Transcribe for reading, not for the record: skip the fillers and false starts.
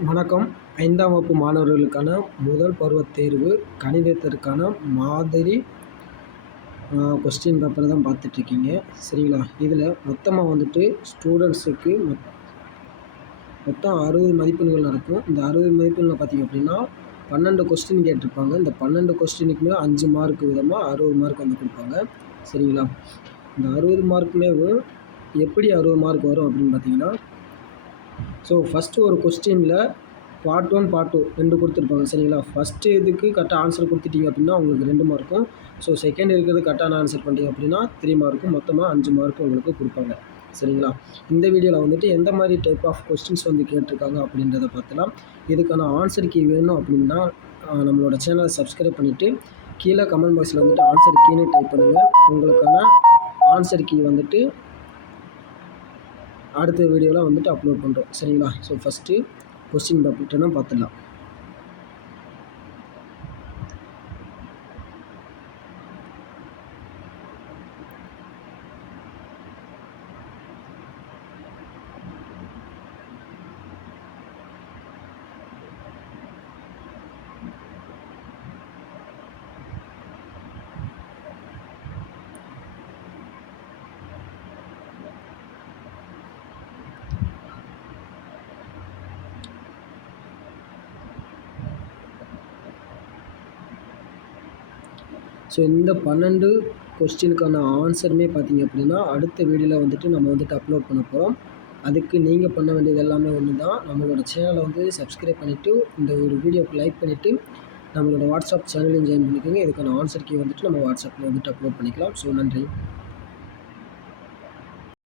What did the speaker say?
வணக்கம். 5ஆம் வகுப்பு மாணவர்களுக்கான முதல் பருவத் தேர்வு கணிதத்திற்கான மாதிரி கொஸ்டின் பேப்பர் தான் பார்த்துட்ருக்கீங்க. சரிங்களா? இதில் மொத்தமாக வந்துட்டு ஸ்டூடெண்ட்ஸுக்கு மொத்தம் 60 மதிப்பெண்கள் நடக்கும். இந்த 60 மதிப்பெண்ணில் பார்த்திங்க அப்படின்னா 12 கொஸ்டின் கேட்டிருப்பாங்க. இந்த 12 கொஸ்டினுக்குமே 5 மார்க் விதமாக 60 மார்க் வந்து கொடுப்பாங்க. சரிங்களா? இந்த 60 மார்க்குமே எப்படி 60 மார்க் வரும் அப்படின்னு பார்த்தீங்கன்னா, ஸோ ஃபஸ்ட்டு ஒரு கொஸ்டினில் பார்ட் 1 பார்ட் 2 2 கொடுத்துருப்பாங்க. சரிங்களா? ஃபஸ்ட்டு இதுக்கு கரெக்டாக ஆன்சர் கொடுத்துட்டீங்க அப்படின்னா உங்களுக்கு 2 மார்க்கும், ஸோ செகண்ட் இருக்கிறது கரெக்டான ஆன்சர் பண்ணிட்டீங்க அப்படின்னா 3 மார்க்கும், மொத்தமாக 5 மார்க்கும் உங்களுக்கு கொடுப்பாங்க. சரிங்களா? இந்த வீடியோவில் வந்துட்டு எந்த மாதிரி டைப் ஆஃப் கொஸ்டின்ஸ் வந்து கேட்டிருக்காங்க அப்படின்றத பார்த்துலாம். இதுக்கான ஆன்சர் கீ வேணும் அப்படின்னா நம்மளோட சேனலை சப்ஸ்கிரைப் பண்ணிவிட்டு கீழே கமெண்ட் பாக்ஸில் வந்துட்டு ஆன்சர் கீன்னு டைப் பண்ணுங்கள். உங்களுக்கான ஆன்சர் கீ வந்துட்டு அடுத்த வீடியோவில் வந்துட்டு அப்லோட் பண்ணுறோம். சரிங்களா? ஸோ ஃபஸ்ட்டு கொஸ்டின் பேப்பர்னா பார்த்துடலாம். ஸோ இந்த 12 கொஸ்டினுக்கான ஆன்சருமே பார்த்திங்க அப்படின்னா அடுத்த வீடியோவில் வந்துட்டு நம்ம வந்துட்டு அப்லோட் பண்ண போகிறோம். அதுக்கு நீங்கள் பண்ண வேண்டியது எல்லாமே ஒன்று தான். நம்மளோட சேனலை வந்து சப்ஸ்கிரைப் பண்ணிவிட்டு இந்த ஒரு வீடியோவுக்கு லைக் பண்ணிவிட்டு நம்மளோட வாட்ஸ்அப் சேனலையும் ஜாயின் பண்ணிக்கோங்க. இதுக்கான ஆன்சர் கீ வந்துட்டு நம்ம வாட்ஸ்அப்பில் வந்துட்டு அப்லோட் பண்ணிக்கலாம். ஸோ நன்றி.